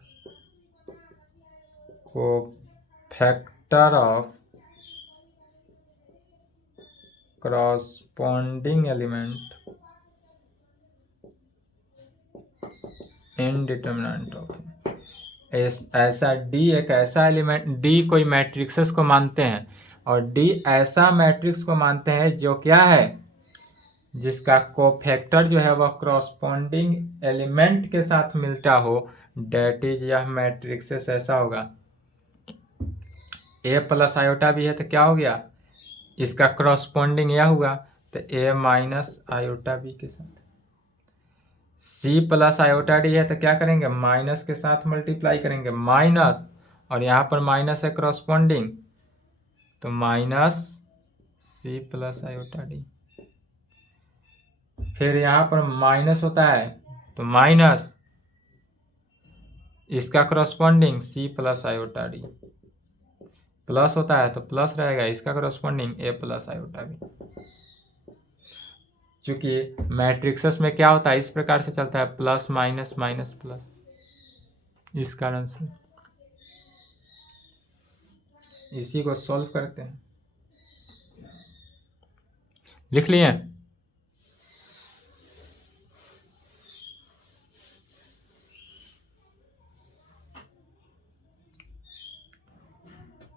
cofactor of corresponding element in determinant of ऐसा D एक ऐसा एलिमेंट, D कोई मैट्रिक्सेस को मानते हैं और D ऐसा मैट्रिक्स को मानते हैं जो क्या है, जिसका कोफैक्टर जो है वह क्रॉसपॉन्डिंग एलिमेंट के साथ मिलता हो, डेट इज यह मैट्रिक्सेस ऐसा होगा। ए प्लस आयोटा भी है तो क्या हो गया, इसका क्रॉसपॉन्डिंग यह हुआ तो ए माइनस आयोटा बी के साथ। सी प्लस आयोटा डी है तो क्या करेंगे, माइनस के साथ मल्टीप्लाई करेंगे, माइनस और यहाँ पर माइनस है क्रॉसपॉन्डिंग तो minus C plus iota D, फिर यहाँ पर माइनस होता है तो माइनस इसका corresponding C plus iota D, plus होता है तो प्लस रहेगा इसका corresponding A plus iota B. चूंकि मैट्रिक्सेस में क्या होता है इस प्रकार से चलता है, प्लस माइनस माइनस प्लस, इस कारण से इसी को सॉल्व करते हैं। लिख लिए?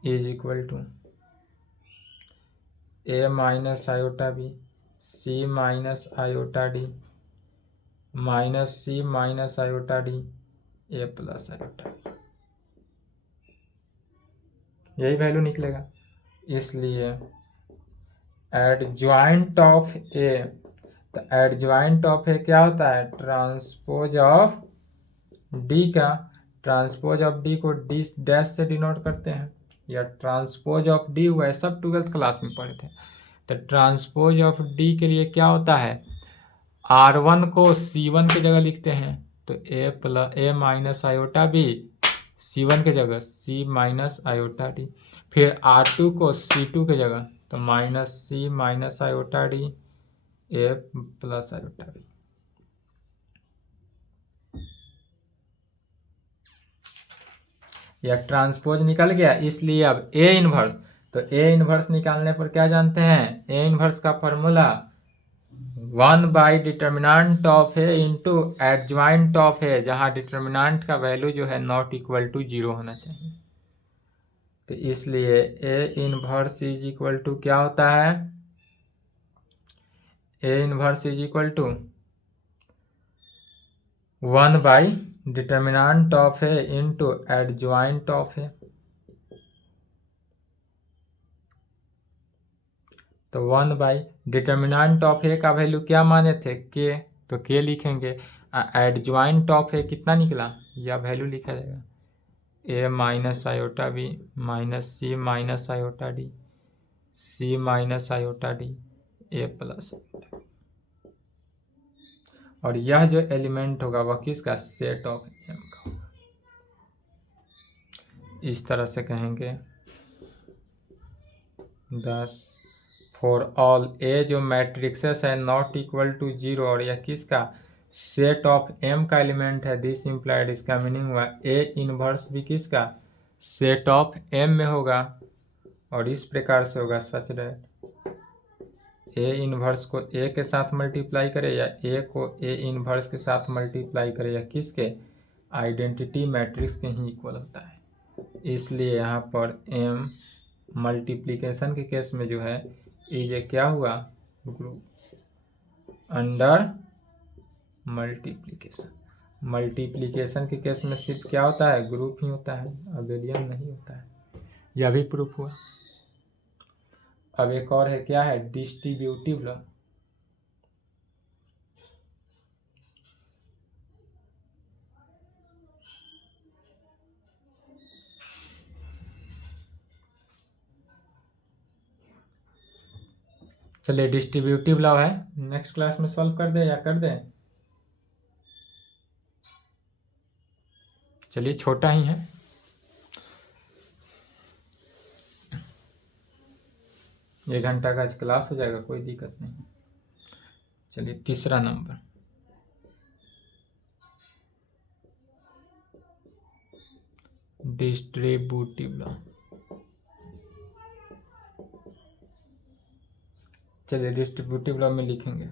Is equal to A minus iota B C minus iota D minus C minus iota D A plus iota D, यही वैल्यू निकलेगा। इसलिए एडज्वाइंट ऑफ ए, तो एडज्वाइंट ऑफ ए क्या होता है? ट्रांसपोज ऑफ डी का, ट्रांसपोज ऑफ डी को D dash से डिनोट करते हैं, या ट्रांसपोज ऑफ डी हुआ है, सब 12th क्लास में पढ़े थे। तो ट्रांसपोज ऑफ डी के लिए क्या होता है? R1 को C1 की जगह लिखते हैं, तो ए माइनस आयोटा बी C1 की जगह C माइनस आयोटा डी, फिर R2 को C2 की जगह, तो minus C minus iota D A plus iota B. यह ट्रांसपोज निकल गया। इसलिए अब ए इनवर्स, तो ए इनवर्स निकालने पर क्या जानते हैं? ए इनवर्स का formula one by determinant of A into adjoint of A, जहां डिटर्मिनेंट का वैल्यू जो है नॉट इक्वल टू 0 होना चाहिए। तो इसलिए A inverse is equal to क्या होता है? A inverse is equal to one by determinant of A into adjoint of A. तो 1/डिटर्मिनेंट ऑफ ए का वैल्यू क्या माने थे? के, तो के लिखेंगे। एडज्वाइंट ऑफ ए कितना निकला? यह वैल्यू लिखा जाएगा A minus iota B minus C minus iota D C minus iota D A plus iota. और यह जो एलिमेंट होगा वह किसका? सेट ऑफ एम का। इस तरह से कहेंगे 10 फॉर ऑल ए जो मैट्रिक्सेस है नॉट इक्वल टू 0, और यह किसका? सेट ऑफ एम का एलिमेंट है। दिस इम्प्लाइड, इसका मीनिंग हुआ ए इनवर्स भी किसका? सेट ऑफ एम में होगा। और इस प्रकार से होगा सच दैट ए इनवर्स को ए के साथ मल्टीप्लाई करे, या ए को ए इनवर्स के साथ मल्टीप्लाई करे, या किसके? आइडेंटिटी मैट्रिक्स के ही इक्वल होता है। इसलिए यहाँ पर एम मल्टीप्लिकेशन के केस में जो है ये क्या हुआ? Group under multiplication. मल्टीप्लिकेशन के केस में सिर्फ क्या होता है? ग्रुप ही होता है, अबेलियन नहीं होता है। यह भी प्रूफ हुआ। अब एक और है, क्या है? Distributive law. चलिए डिस्ट्रीब्यूटिव लॉ है, नेक्स्ट क्लास में सॉल्व कर दे या कर दे? चलिए छोटा ही है, एक घंटा का आज क्लास हो जाएगा, कोई दिक्कत नहीं। चलिए तीसरा नंबर, डिस्ट्रीब्यूटिव लॉ। चलिए डिस्ट्रीब्यूटिव लॉ में लिखेंगे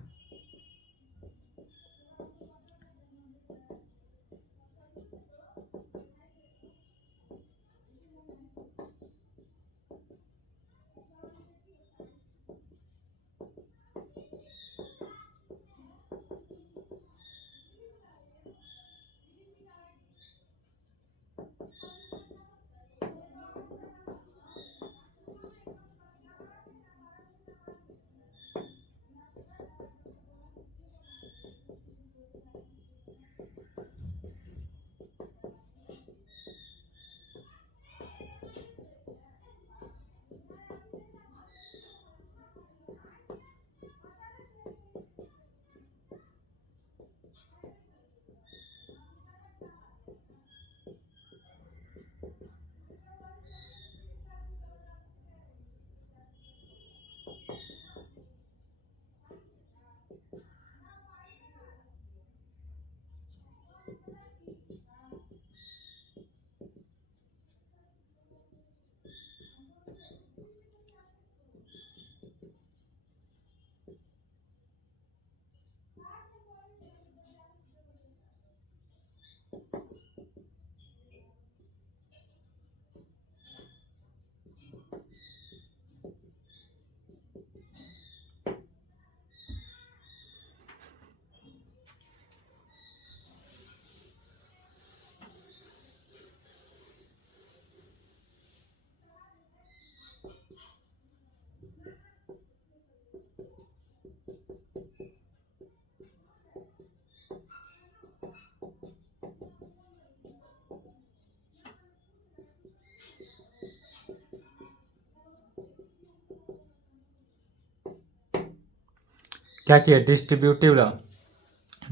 क्या किया, डिस्ट्रीब्यूटिव लॉ।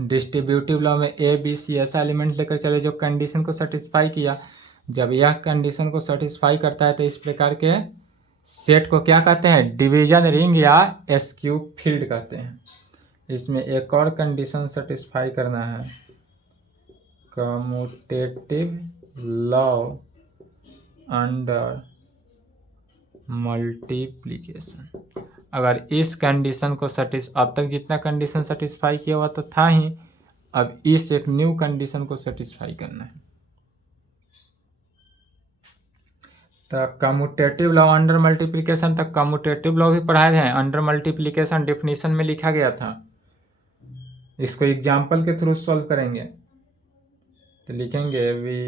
डिस्ट्रीब्यूटिव लॉ में ए बी सी ऐसा एलिमेंट लेकर चले जो कंडीशन को सेटिस्फाई किया। जब यह कंडीशन को सेटिस्फाई करता है तो इस प्रकार के सेट को क्या कहते हैं, डिवीजन रिंग या एस क्यूब फील्ड कहते हैं। इसमें एक और कंडीशन सेटिस्फाई करना है, कम्यूटेटिव लॉ अंडर मल्टीप्लिकेशन। अगर इस कंडीशन को अब तक जितना कंडीशन सेटिस्फाई किया हुआ तो था ही, अब इस एक न्यू कंडीशन को सेटिस्फाई करना है। तो कम्यूटेटिव लॉ अंडर मल्टीप्लिकेशन तक कम्यूटेटिव लॉ भी पढ़ाए हैं, अंडर मल्टीप्लिकेशन डेफिनेशन में लिखा गया था। इसको एग्जाम्पल के थ्रू सॉल्व करेंगे तो लिखेंगे we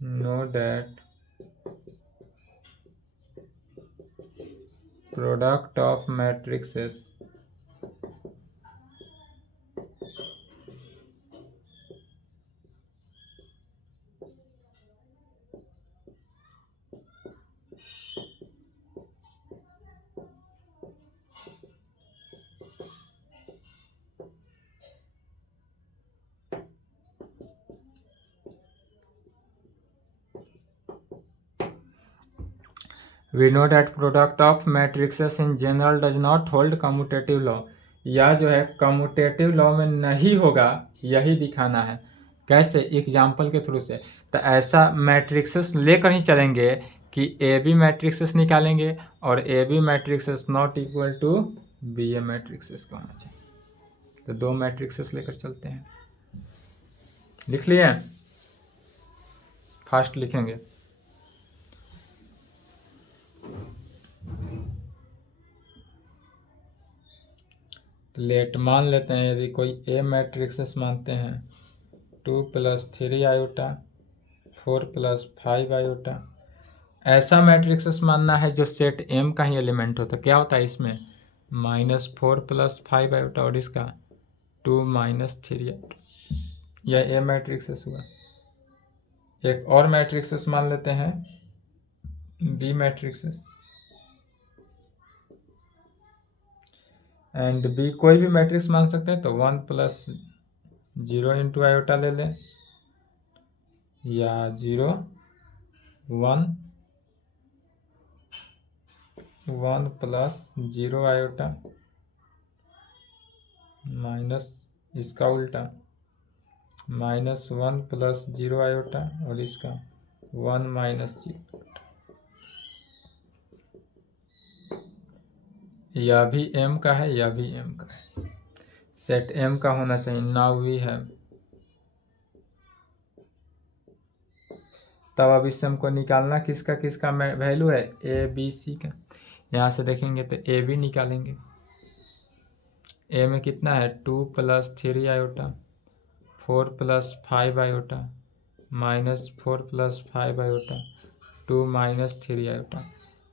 know that product of matrices We know that product of matrices in general does not hold commutative law। यह जो है कम्यूटेटिव लॉ में नहीं होगा, यही दिखाना है। कैसे, एग्जाम्पल के थ्रू से। तो ऐसा मैट्रिक्सेस लेकर ही चलेंगे कि ए बी मैट्रिक्सेस निकालेंगे और A B matrices not equal to B A matrices का होना चाहिए। तो दो मैट्रिक्सेस लेकर चलते हैं। लिख लिए, फास्ट लिखेंगे। लेट मान लेते हैं, यदि कोई ए मैट्रिक्सेस मानते हैं 2 + 3 आयोटा 4 + 5 आयोटा, ऐसा मैट्रिक्सेस मानना है जो सेट एम का ही एलिमेंट होता है। क्या होता है इसमें, -4 + 5 आयोटा और इसका 2 - 3 आयोटा। यह ए मैट्रिक्सेस हुआ। एक और मैट्रिक्सेस मान लेते हैं बी मैट्रिक्सेस, एंड बी कोई भी मैट्रिक्स मान सकते हैं। तो 1 + 0 × आयोटा ले लें, या 0 1 1 + 0 आयोटा माइनस इसका उल्टा -1 + 0 आयोटा और इसका 1 - 0। यह भी एम का है, यह भी एम का है। सेट एम का होना चाहिए। नाउ वी हैव, तब अब इससे हमको निकालना किसका किसका वैल्यू है, ए बी सी का। यहाँ से देखेंगे तो ए बी निकालेंगे। ए में कितना है, 2 + 3 iota 4 + 5 iota -4 + 5 iota 2 - 3 iota.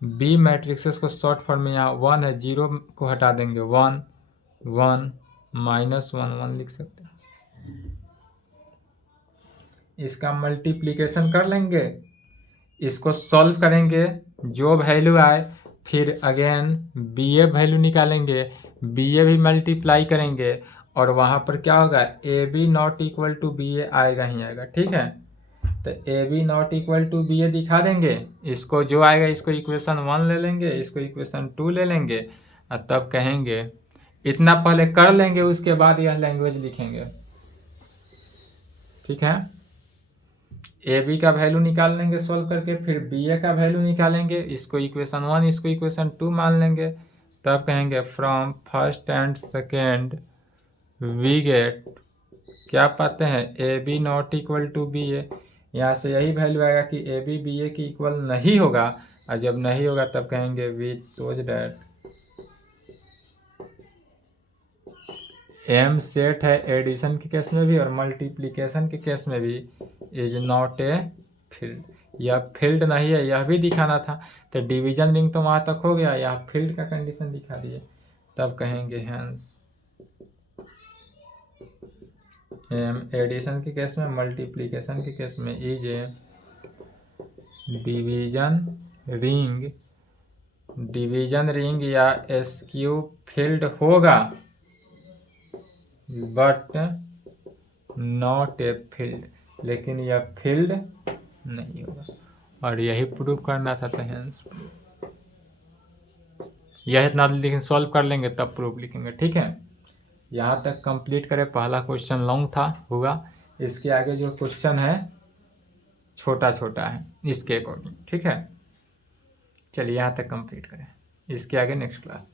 B matrices को शॉर्ट फॉर्म में यहाँ 1 है, 0 को हटा देंगे, 1 1 -1 1 लिख सकते हैं। इसका मल्टीप्लिकेशन कर लेंगे, इसको सॉल्व करेंगे, जो वैल्यू आए फिर अगेन बी ए वैल्यू निकालेंगे, बी ए भी मल्टीप्लाई करेंगे और वहाँ पर क्या होगा, A B not equal to B A आएगा ही आएगा। ठीक है, तो A B not equal to B A दिखा देंगे। इसको जो आएगा इसको इक्वेशन 1 ले लेंगे, इसको इक्वेशन 2 ले लेंगे और तब कहेंगे, इतना पहले कर लेंगे, उसके बाद यह लैंग्वेज लिखेंगे। ठीक है, ए बी का वैल्यू निकाल लेंगे सॉल्व करके, फिर बी ए का वैल्यू निकालेंगे, इसको इक्वेशन 1 इसको इक्वेशन 2 मान लेंगे। तब कहेंगे from first and second we get, क्या पाते हैं, A B not equal to B A. यहाँ से यही वैल्यू आएगा कि ए बी बी ए की इक्वल नहीं होगा, और जब नहीं होगा तब कहेंगे which shows that M set है एडिशन के केस में भी और मल्टीप्लिकेशन के केस में भी इज नॉट ए फील्ड। यह फील्ड नहीं है, यह भी दिखाना था। तो डिवीजन रिंग तो वहाँ तक हो गया, यह फील्ड का कंडीशन दिखा दिए। तब कहेंगे हैंस एम एडिशन के केस में, मल्टीप्लिकेशन के केस में is A division ring division ring या एसक्यू फील्ड होगा बट नॉट ए फील्ड, लेकिन यह फील्ड नहीं होगा। और यही प्रूव करना था, तो हेंस यह इतना लेकिन सॉल्व कर लेंगे तब प्रूफ लिखेंगे। ठीक है, यहाँ तक कंप्लीट करें। पहला क्वेश्चन लॉन्ग था होगा, इसके आगे जो क्वेश्चन है छोटा छोटा है इसके अकॉर्डिंग। ठीक है, चलिए यहाँ तक कंप्लीट करें, इसके आगे नेक्स्ट क्लास।